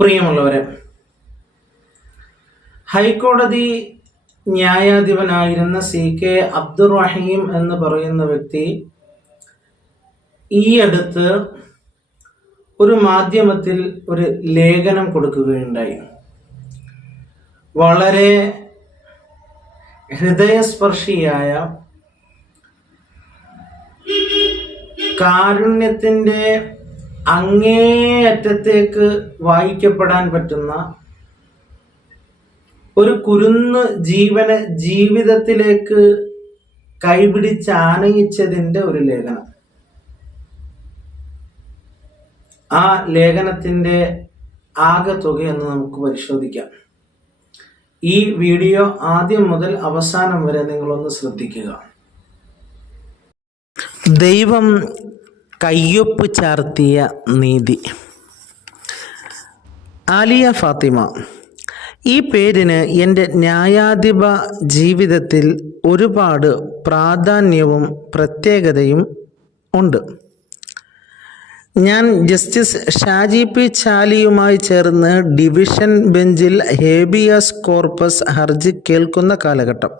പ്രിയമുള്ളവരെ, ഹൈക്കോടതി ന്യായാധിപനായിരുന്ന CK അബ്ദുറഹീം എന്ന് പറയുന്ന വ്യക്തി ഈ അടുത്ത് ഒരു മാധ്യമത്തിൽ ഒരു ലേഖനം കൊടുക്കുകയുണ്ടായി. വളരെ ഹൃദയസ്പർശിയായ കാരുണ്യത്തിൻ്റെ അങ്ങേയറ്റത്തേക്ക് വായിക്കപ്പെടാൻ പറ്റുന്ന ഒരു കുരുന്ന് ജീവിതത്തിലേക്ക് കൈപിടിച്ച് ആനയിച്ചതിൻ്റെ ഒരു ലേഖനം. ആ ലേഖനത്തിൻ്റെ ആകെ തുകയൊന്ന് നമുക്ക് പരിശോധിക്കാം. ഈ വീഡിയോ ആദ്യം മുതൽ അവസാനം വരെ നിങ്ങളൊന്ന് ശ്രദ്ധിക്കുക. ദൈവം കയ്യൊപ്പ് ചാർത്തിയ നീതി. ആലിയ ഫാത്തിമ. ഈ പേരിന് എൻ്റെ ന്യായാധിപ ജീവിതത്തിൽ ഒരുപാട് പ്രാധാന്യവും പ്രത്യേകതയും ഉണ്ട്. ഞാൻ ജസ്റ്റിസ് ഷാജി പി ചാലിയുമായി ചേർന്ന് ഡിവിഷൻ ബെഞ്ചിൽ ഹേബിയസ് കോർപ്പസ് ഹർജി കേൾക്കുന്ന കാലഘട്ടം.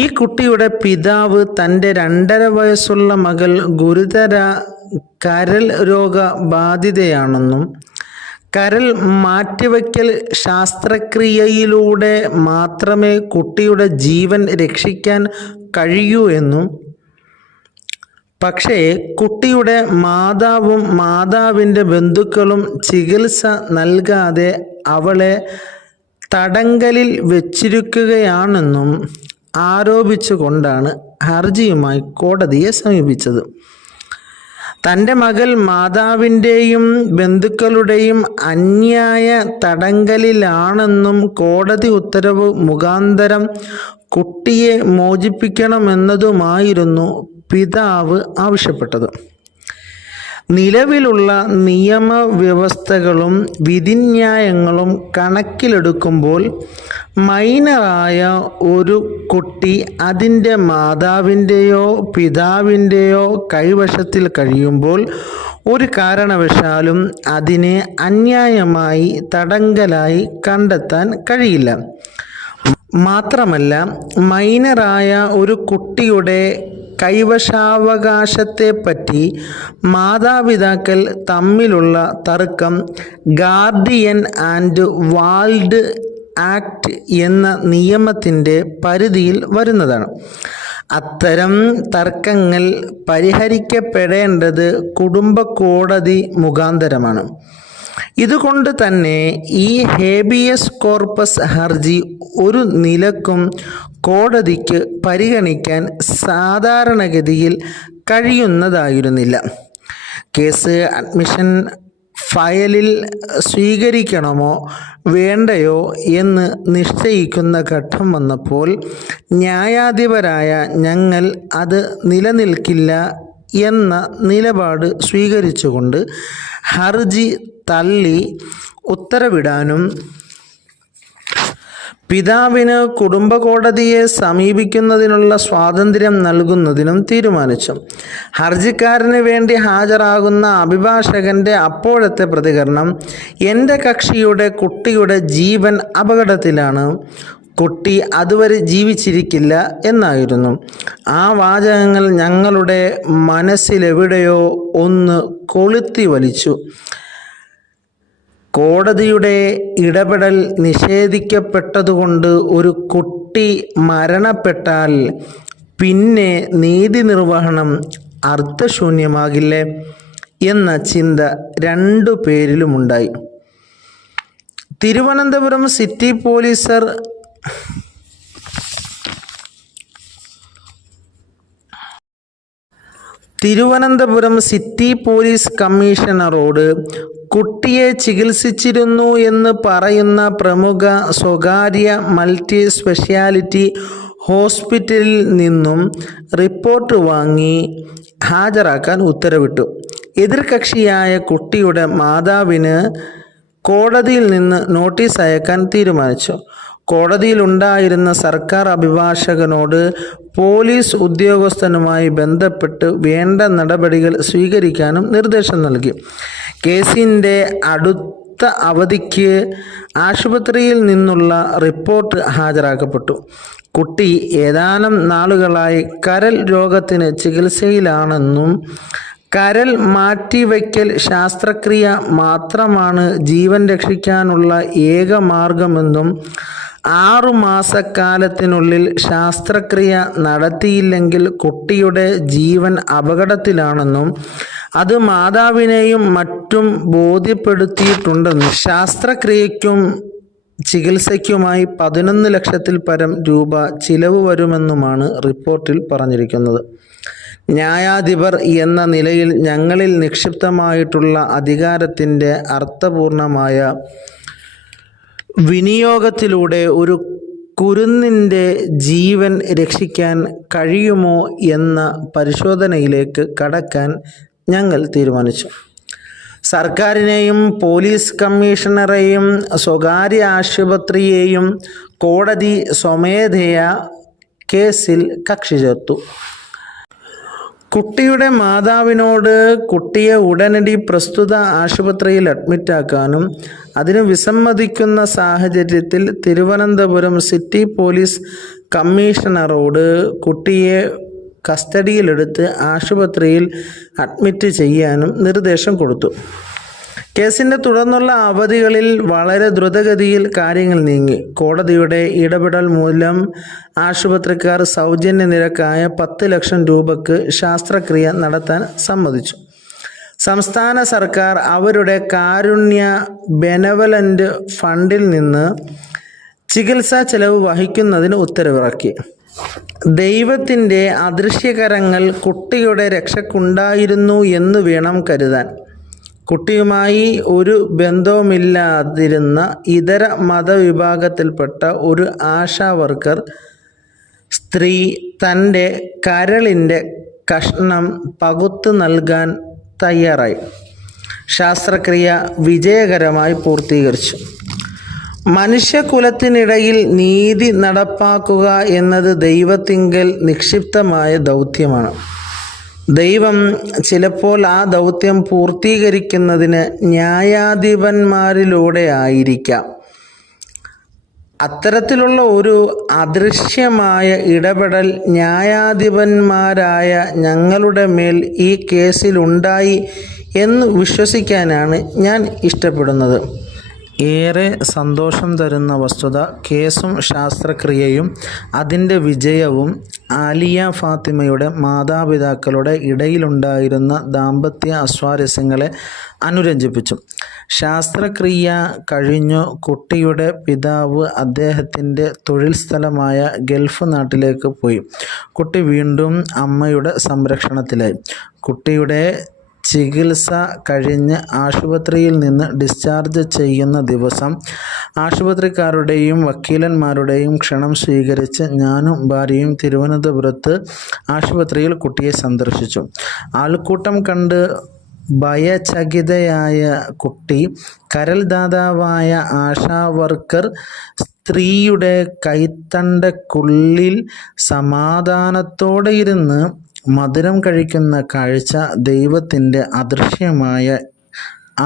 ഈ കുട്ടിയുടെ പിതാവ് തൻ്റെ 2.5 വയസ്സുള്ള മകൾ ഗുരുതര കരൾ രോഗബാധിതയാണെന്നും കരൾ മാറ്റിവയ്ക്കൽ ശസ്ത്രക്രിയയിലൂടെ മാത്രമേ കുട്ടിയുടെ ജീവൻ രക്ഷിക്കാൻ കഴിയൂ എന്നും, പക്ഷേ കുട്ടിയുടെ മാതാവും മാതാവിൻ്റെ ബന്ധുക്കളും ചികിത്സ നൽകാതെ അവളെ തടങ്കലിൽ വെച്ചിരിക്കുകയാണെന്നും ആരോപിച്ചുകൊണ്ടാണ് ഹർജിയുമായി കോടതിയെ സമീപിച്ചത്. തൻ്റെ മകൾ മാതാവിൻ്റെയും ബന്ധുക്കളുടെയും അന്യായ തടങ്കലിലാണെന്നും കോടതി ഉത്തരവ് മുഖാന്തരം കുട്ടിയെ മോചിപ്പിക്കണമെന്നതുമായിരുന്നു പിതാവ് ആവശ്യപ്പെട്ടത്. നിലവിലുള്ള നിയമവ്യവസ്ഥകളും വിധിന്യായങ്ങളും കണക്കിലെടുക്കുമ്പോൾ മൈനറായ ഒരു കുട്ടി അതിൻ്റെ മാതാവിൻ്റെയോ പിതാവിൻ്റെയോ കൈവശത്തിൽ കഴിയുമ്പോൾ ഒരു കാരണവശാലും അതിനെ അന്യായമായി തടങ്കലായി കണ്ടെത്താൻ കഴിയില്ല. മാത്രമല്ല, മൈനറായ ഒരു കുട്ടിയുടെ കൈവശാവകാശത്തെപ്പറ്റി മാതാപിതാക്കൾ തമ്മിലുള്ള തർക്കം ഗാർഡിയൻ ആൻഡ് വാൾഡ് ആക്ട് എന്ന നിയമത്തിൻ്റെ പരിധിയിൽ വരുന്നതാണ്. അത്തരം തർക്കങ്ങൾ പരിഹരിക്കപ്പെടേണ്ടത് കുടുംബ കോടതി മുഖാന്തരമാണ്. ഇതുകൊണ്ട് തന്നെ ഈ ഹേബിയസ് കോർപ്പസ് ഹർജി ഒരു നിലക്കും കോടതിക്ക് പരിഗണിക്കാൻ സാധാരണഗതിയിൽ കഴിയുന്നതായിരുന്നില്ല. കേസ് അഡ്മിഷൻ ഫയലിൽ സ്വീകരിക്കണമോ വേണ്ടയോ എന്ന് നിശ്ചയിക്കുന്ന ഘട്ടം വന്നപ്പോൾ ന്യായാധിപരായ ഞങ്ങൾ അത് നിലനിൽക്കില്ല എന്ന നിലപാട് സ്വീകരിച്ചുകൊണ്ട് ഹർജി തള്ളി ഉത്തരവിടാനും പിതാവിന് കുടുംബ കോടതിയെ സമീപിക്കുന്നതിനുള്ള സ്വാതന്ത്ര്യം നൽകുന്നതിനും തീരുമാനിച്ചു. ഹർജിക്കാരന് വേണ്ടി ഹാജരാകുന്ന അഭിഭാഷകന്റെ അപ്പോഴത്തെ പ്രതികരണം, എൻ്റെ കക്ഷിയുടെ കുട്ടിയുടെ ജീവൻ അപകടത്തിലാണ്, കുട്ടി അതുവരെ ജീവിച്ചിരിക്കില്ല എന്നായിരുന്നു. ആ വാചകങ്ങൾ ഞങ്ങളുടെ മനസ്സിലെവിടെയോ ഒന്ന് കൊളുത്തി വലിച്ചു. കോടതിയുടെ ഇടപെടൽ നിഷേധിക്കപ്പെട്ടതുകൊണ്ട് ഒരു കുട്ടി മരണപ്പെട്ടാൽ പിന്നെ നീതി നിർവഹണം അർത്ഥശൂന്യമാകില്ലേ എന്ന ചിന്ത 2 പേരിലുമുണ്ടായി. തിരുവനന്തപുരം സിറ്റി പോലീസ് കമ്മീഷണറോട് കുട്ടിയെ ചികിത്സിച്ചിരുന്നു എന്ന് പറയുന്ന പ്രമുഖ സ്വകാര്യ മൾട്ടി സ്പെഷ്യാലിറ്റി ഹോസ്പിറ്റലിൽ നിന്നും റിപ്പോർട്ട് വാങ്ങി ഹാജരാക്കാൻ ഉത്തരവിട്ടു. എതിർകക്ഷിയായ കുട്ടിയുടെ മാതാവിന് കോടതിയിൽ നിന്ന് നോട്ടീസ് അയക്കാൻ തീരുമാനിച്ചു. കോടതിയിലുണ്ടായിരുന്ന സർക്കാർ അഭിഭാഷകനോട് പോലീസ് ഉദ്യോഗസ്ഥനുമായി ബന്ധപ്പെട്ട് വേണ്ട നടപടികൾ സ്വീകരിക്കാനും നിർദ്ദേശം നൽകി. കേസിൻ്റെ അവധിക്ക് ആശുപത്രിയിൽ നിന്നുള്ള റിപ്പോർട്ട് ഹാജരാക്കപ്പെട്ടു. കുട്ടി ഏതാനും നാളുകളായി കരൾ രോഗത്തിന് ചികിത്സയിലാണെന്നും കരൾ മാറ്റിവയ്ക്കൽ ശസ്ത്രക്രിയ മാത്രമാണ് ജീവൻ രക്ഷിക്കാനുള്ള ഏക മാർഗമെന്നും 6 മാസക്കാലത്തിനുള്ളിൽ ശസ്ത്രക്രിയ നടത്തിയില്ലെങ്കിൽ കുട്ടിയുടെ ജീവൻ അപകടത്തിലാണെന്നും അത് മാതാവിനെയും മറ്റും ബോധ്യപ്പെടുത്തിയിട്ടുണ്ടെന്നും ശസ്ത്രക്രിയയ്ക്കും ചികിത്സയ്ക്കുമായി 11 ലക്ഷത്തിൽ പരം രൂപ ചിലവ് വരുമെന്നുമാണ് റിപ്പോർട്ടിൽ പറഞ്ഞിരിക്കുന്നത്. ന്യായാധിപർ എന്ന നിലയിൽ ഞങ്ങളിൽ നിക്ഷിപ്തമായിട്ടുള്ള അധികാരത്തിൻ്റെ അർത്ഥപൂർണമായ വിനിയോഗത്തിലൂടെ ഒരു കുരുന്നിൻ്റെ ജീവൻ രക്ഷിക്കാൻ കഴിയുമോ എന്ന പരിശോധനയിലേക്ക് കടക്കാൻ ഞങ്ങൾ തീരുമാനിച്ചു. സർക്കാരിനെയും പോലീസ് കമ്മീഷണറെയും സ്വകാര്യ ആശുപത്രിയെയും കോടതി സ്വമേധയാ കേസിൽ കക്ഷി ചേർത്തു. കുട്ടിയുടെ മാതാവിനോട് കുട്ടിയെ ഉടനടി പ്രസ്തുത ആശുപത്രിയിൽ അഡ്മിറ്റാക്കാനും അതിന് വിസമ്മതിക്കുന്ന സാഹചര്യത്തിൽ തിരുവനന്തപുരം സിറ്റി പോലീസ് കമ്മീഷണറോട് കുട്ടിയെ കസ്റ്റഡിയിലെടുത്ത് ആശുപത്രിയിൽ അഡ്മിറ്റ് ചെയ്യാനും നിർദ്ദേശം കൊടുത്തു. കേസിൻ്റെ തുടർന്നുള്ള അവധികളിൽ വളരെ ദ്രുതഗതിയിൽ കാര്യങ്ങൾ നീങ്ങി. കോടതിയുടെ ഇടപെടൽ മൂലം ആശുപത്രിക്കാർ സൗജന്യ നിരക്കായ 10 ലക്ഷം രൂപയ്ക്ക് ശസ്ത്രക്രിയ നടത്താൻ സമ്മതിച്ചു. സംസ്ഥാന സർക്കാർ അവരുടെ കാരുണ്യ ബെനവലൻ്റ് ഫണ്ടിൽ നിന്ന് ചികിത്സാ ചെലവ് വഹിക്കുന്നതിന് ഉത്തരവിറക്കി. ദൈവത്തിൻ്റെ അദൃശ്യകരങ്ങൾ കുട്ടിയുടെ രക്ഷയ്ക്കുണ്ടായിരുന്നു എന്ന് വേണം കരുതാൻ. കുട്ടിയുമായി ഒരു ബന്ധവുമില്ലാതിരുന്ന ഇതര മതവിഭാഗത്തിൽപ്പെട്ട ഒരു ആശാ വർക്കർ സ്ത്രീ തൻ്റെ കരളിൻ്റെ കഷ്ണം പകുത്തു നൽകാൻ തയ്യാറായി. ശസ്ത്രക്രിയ വിജയകരമായി പൂർത്തീകരിച്ചു. മനുഷ്യകുലത്തിനിടയിൽ നീതി നടപ്പാക്കുക എന്നത് ദൈവത്തിങ്കൽ നിക്ഷിപ്തമായ ദൗത്യമാണ്. ദൈവം ചിലപ്പോൾ ആ ദൗത്യം പൂർത്തീകരിക്കുന്നതിന് ന്യായാധിപന്മാരിലൂടെ ആയിരിക്കാം. അത്തരത്തിലുള്ള ഒരു അദൃശ്യമായ ഇടപെടൽ ന്യായാധിപന്മാരായ ഞങ്ങളുടെ മേൽ ഈ കേസിലുണ്ടായി എന്ന് വിശ്വസിക്കാനാണ് ഞാൻ ഇഷ്ടപ്പെടുന്നത്. ഏറെ സന്തോഷം തരുന്ന വസ്തുത കേസും ശസ്ത്രക്രിയയും അതിൻ്റെ വിജയവും ആലിയ ഫാത്തിമയുടെ മാതാപിതാക്കളുടെ ഇടയിലുണ്ടായിരുന്ന ദാമ്പത്യ അസ്വാരസ്യങ്ങളെ അനുരഞ്ജിപ്പിച്ചു. ശസ്ത്രക്രിയ കഴിഞ്ഞു കുട്ടിയുടെ പിതാവ് അദ്ദേഹത്തിൻ്റെ തൊഴിൽ സ്ഥലമായ ഗൾഫ് നാട്ടിലേക്ക് പോയി. കുട്ടി വീണ്ടും അമ്മയുടെ സംരക്ഷണത്തിലായി. കുട്ടിയുടെ ചികിത്സ കഴിഞ്ഞ് ആശുപത്രിയിൽ നിന്ന് ഡിസ്ചാർജ് ചെയ്യുന്ന ദിവസം ആശുപത്രിക്കാരുടെയും വക്കീലന്മാരുടെയും ക്ഷണം സ്വീകരിച്ച് ഞാനും ഭാര്യയും തിരുവനന്തപുരത്ത് ആശുപത്രിയിൽ കുട്ടിയെ സന്ദർശിച്ചു. ആൾക്കൂട്ടം കണ്ട് ഭയചകിതയായ കുട്ടി കരൾദാതാവായ ആശാ വർക്കർ സ്ത്രീയുടെ കൈത്തണ്ടക്കുള്ളിൽ സമാധാനത്തോടെ ഇരുന്ന് മധുരം കഴിക്കുന്ന കാഴ്ച ദൈവത്തിൻ്റെ അദൃശ്യമായ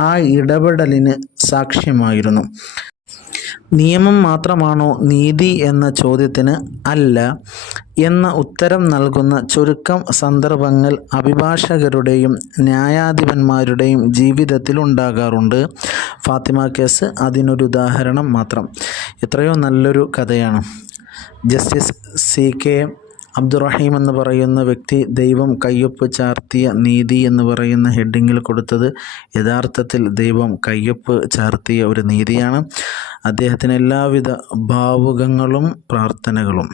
ആ ഇടപെടലിന് സാക്ഷ്യമായിരുന്നു. നിയമം മാത്രമാണോ നീതി എന്ന ചോദ്യത്തിന് അല്ല എന്ന ഉത്തരം നൽകുന്ന ചുരുക്കം സന്ദർഭങ്ങൾ അഭിഭാഷകരുടെയും ന്യായാധിപന്മാരുടെയും ജീവിതത്തിൽ ഉണ്ടാകാറുണ്ട്. ഫാത്തിമ കേസ് അതിനൊരു ഉദാഹരണം മാത്രം. എത്രയോ നല്ലൊരു കഥയാണ്. ജസ്റ്റിസ് CK അബ്ദുറഹീം എന്ന് പറയുന്ന വ്യക്തി ദൈവം കയ്യൊപ്പ് ചാർത്തിയ നീതി എന്ന് പറയുന്ന ഹെഡിങ്ങിൽ കൊടുത്തത് യഥാർത്ഥത്തിൽ ദൈവം കയ്യൊപ്പ് ചാർത്തിയ ഒരു നീതിയാണ്. അദ്ദേഹത്തിന് എല്ലാവിധ ഭാവുകങ്ങളും പ്രാർത്ഥനകളും.